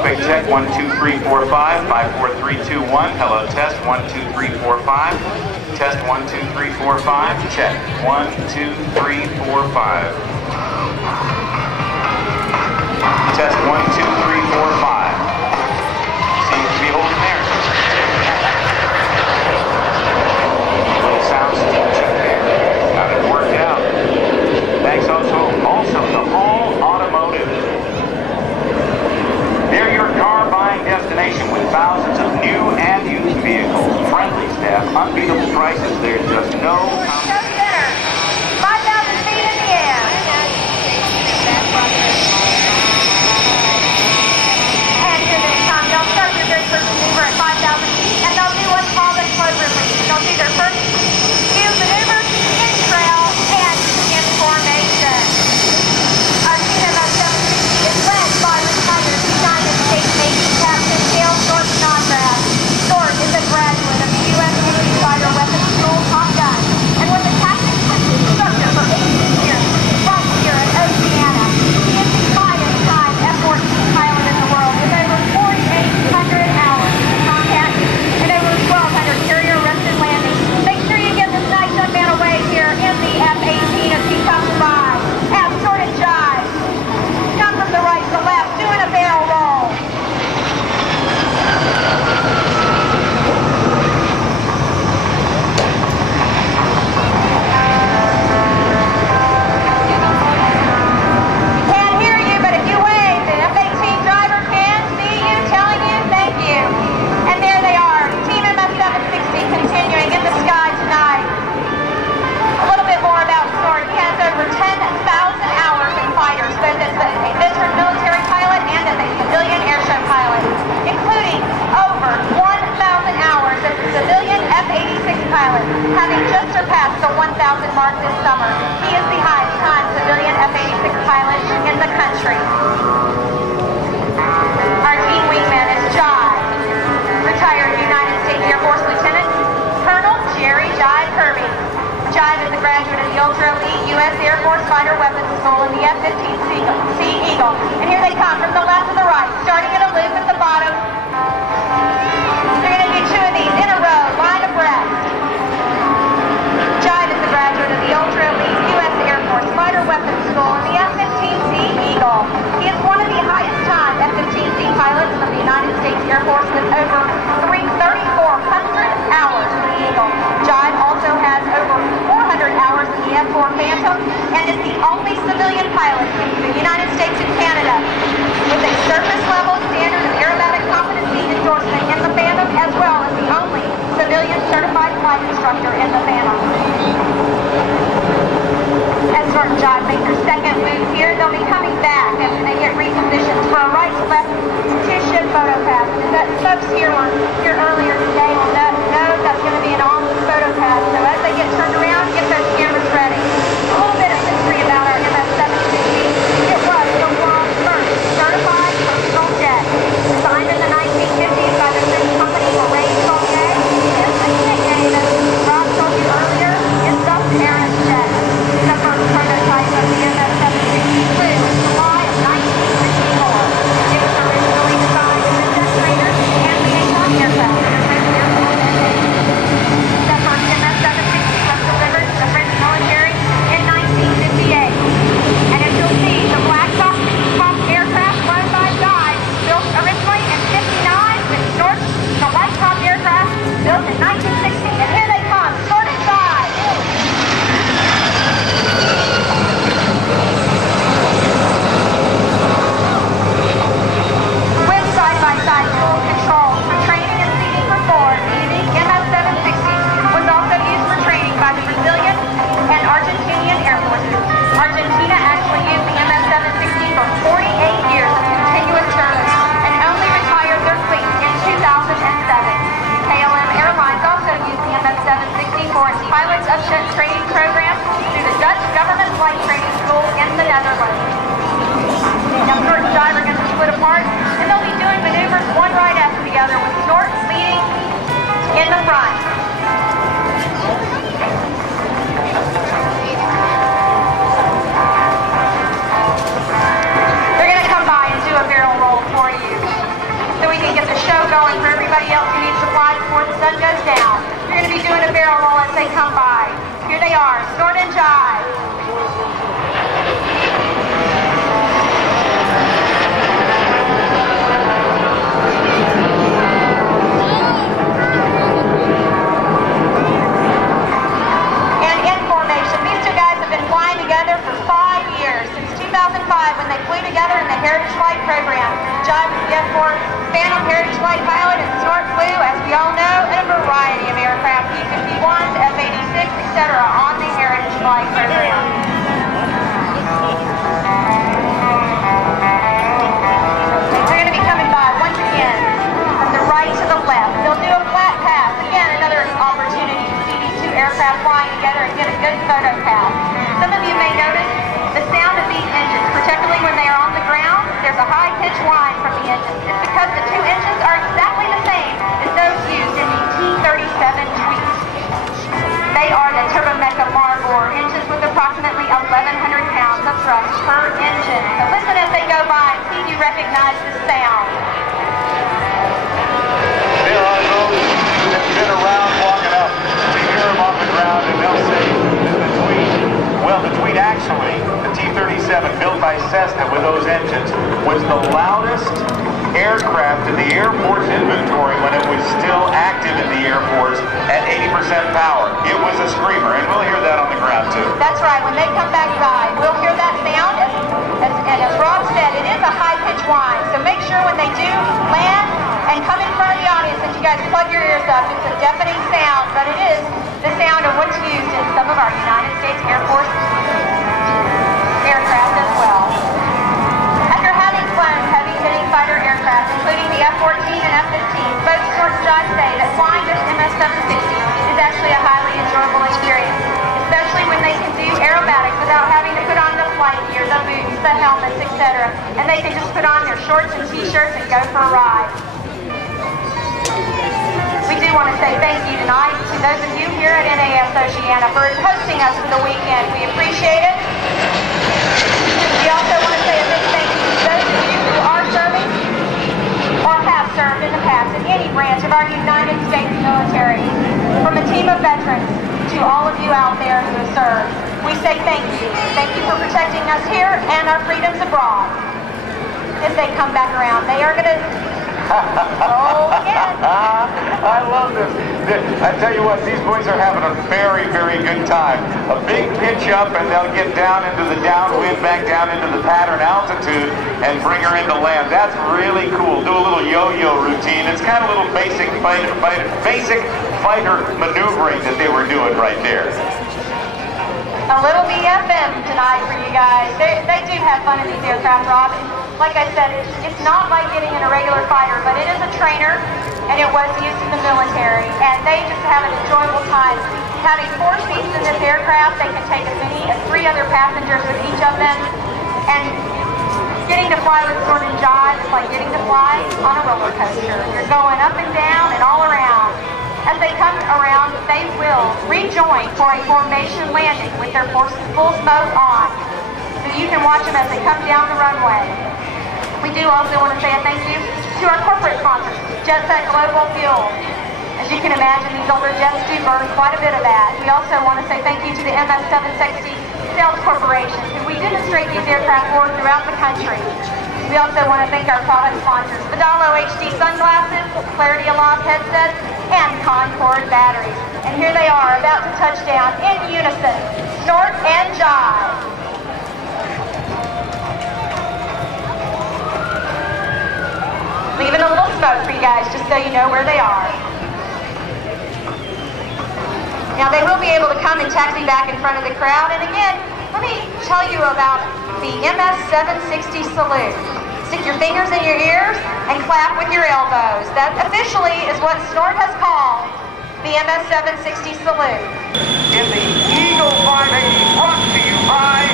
Quick check, 1, 2, 3, 4, 5, 5, 4, 3, 2, 1. Hello, test, 1, 2, 3, 4, 5. Test, 1, 2, 3, 4, 5. Check, 1, 2, 3, 4, 5. Test, 1, 2, 3, 4, 5. Seems to be holding there. Little sound system check there. Got it worked out. Thanks also to Hall Automotive. They're your car buying destination with thousands of new and used vehicles, friendly staff, unbeatable prices. There's just no center, 5,000 feet in the air. And here they come. They'll start their very first maneuver at 5,000 feet, and they'll do what's called a clover lead. They'll do their first few maneuvers in trail and in formation. Our team MS760 is led by retired United States Navy Captain Snort and Jive. Snort is a graduate of the U.S. Navy Fighter Weapons School Top Gun and was a captain instructor for 18 years right here at Oceana. He is the highest time F-14 pilot in the world with over 4,800 hours in combat and over 1,200 carrier arrested landings. Make sure you get this nice young man away here in the F-18 as he comes by. As Snort and Jive come from the right to left, doing a barrel roll. Can't hear you, but if you wave, the F-18 driver can see you, telling you thank you. And there they are, Team MS760 continuing in the sky tonight. A little bit more about Snort. He has over 10,000 hours in fighters, both as a veteran military pilot and as a civilian airshow pilot, including over 1,000 hours as a civilian F-86 pilot, having just surpassed the 1,000 mark this summer. He is the highest time civilian F-86 pilot in the country. Our team wingman is Jive, retired United States Air Force Lieutenant Colonel Jerry Jive Kirby. Jive is a graduate of the ultra-elite U.S. Air Force Fighter Weapons School in the F-15C Eagle. And here they come from the left to the right, starting at a loop at the bottom. They're going to do two of these in a row, line abreast. Jive is a graduate of the ultra-elite U.S. Air Force Fighter Weapons School in the F-15C Eagle. He is one of the highest time F-15C pilots from the United States Air Force with over 3,400 hours in the Eagle. Jive also has over 400 hours in the F-4 Phantom and is the only civilian pilot in the United States and Canada with a surface-level standard of aerobatic competency endorsement in the Phantom, as well as the only civilian certified flight instructor in the Phantom. As Snort and Jive make their second move here, they'll be coming back after they get repositioned for a right-to-left two-ship photo pass. And that folks here earlier today will know that's going to be an all-new photo pass. So as they get turned around, get those cameras ready. A little bit of history about our MS760. It was the world's first certified personal jet. Designed in the 1950s by the French company Paris Jets. His nickname, as Rob told you earlier, is the Paris Jets. The first prototype of the MS760 flew in July of 1964. It was originally designed as a jet trainer and liaison aircraft. going for everybody else who needs supplies before the sun goes down. You're going to be doing a barrel roll as they come by. Here they are, Snort and Jive. And in formation, these two guys have been flying together for 5 years, since 2005 when they flew together in the Heritage Flight program. Jive was the F4 Phantom Heritage Flight pilot, and Snort flew, as we all know, in a variety of aircraft, P-51s, F-86, etc. on the Heritage Flight program. They're going to be coming by once again from the right to the left. They'll do a flat pass. Again, another opportunity to see these two aircraft flying together and get a good photo pass. Some of you may notice the sound of these engines, particularly when they are on the ground. There's a high-pitched whine from the engines. It's because the two engines are exactly the same as those used in the T-37 Tweets. They are the Turbomeca Marlboro engines with approximately 1,100 pounds of thrust per engine. So listen as they go by and see if you recognize the sound. There are those that have been around long enough to hear them off the ground, and they'll say that the Tweet, well, the Tweet actually, the T-37 built by Cessna with those engines, was the loudest aircraft in the Air Force inventory when it was still active in the Air Force at 80% power. It was a screamer, and we'll hear that on the ground too. That's right. When they come back by, we'll hear that sound, and as Rob said, it is a high-pitched whine. So make sure when they do land and come in front of the audience that you guys plug your ears up. It's a deafening sound, but it is the sound of what's used in some of our United States Air Force aircraft as well. After having flown heavy-hitting fighter aircraft, including the F-14 and F-15, both Snort and Jive say that flying this MS760 is actually a highly enjoyable experience, especially when they can do aerobatics without having to put on the flight gear, the boots, the helmets, etc. And they can just put on their shorts and t-shirts and go for a ride. We do want to say thank you tonight to those of you here at NAS Oceana for hosting us for the weekend. We appreciate it. We also want to say a big thank you to those of you who are serving or have served in the past in any branch of our United States military. From a team of veterans to all of you out there who have served, we say thank you. Thank you for protecting us here and our freedoms abroad. As they come back around, they are going to I love this. I tell you what, these boys are having a very, very good time. A big pitch up, and they'll get down into the downwind, back down into the pattern altitude, and bring her into land. That's really cool. Do a little yo-yo routine. It's kind of a little basic fighter maneuvering that they were doing right there. A little BFM tonight for you guys. They do have fun in these aircraft, Rob. Like I said, it's not like getting in a regular fighter, but it is a trainer, and it was used in the military, and they just have an enjoyable time. Having 4 seats in this aircraft, they can take as many as 3 other passengers with each of them, and getting to fly with Snort and Jive is like getting to fly on a roller coaster. You're going up and down and all around. As they come around, they will rejoin for a formation landing with their full smoke on. So you can watch them as they come down the runway. We do also want to say a thank you to our corporate sponsors, JetSet Global Fuel. As you can imagine, these older jets do burn quite a bit of that. We also want to say thank you to the MS760 Sales Corporation, who we demonstrate these aircraft for throughout the country. We also want to thank our product sponsors, Vidalo HD sunglasses, Clarity Aloft headsets, and Concord batteries. And here they are, about to touch down in unison, Snort and Jive. Leaving a little smoke for you guys, just so you know where they are. Now they will be able to come and taxi back in front of the crowd. And again, let me tell you about the MS760 salute. Stick your fingers in your ears and clap with your elbows. That officially is what Snort has called the MS760 salute. In the Eagle 580 brought to you by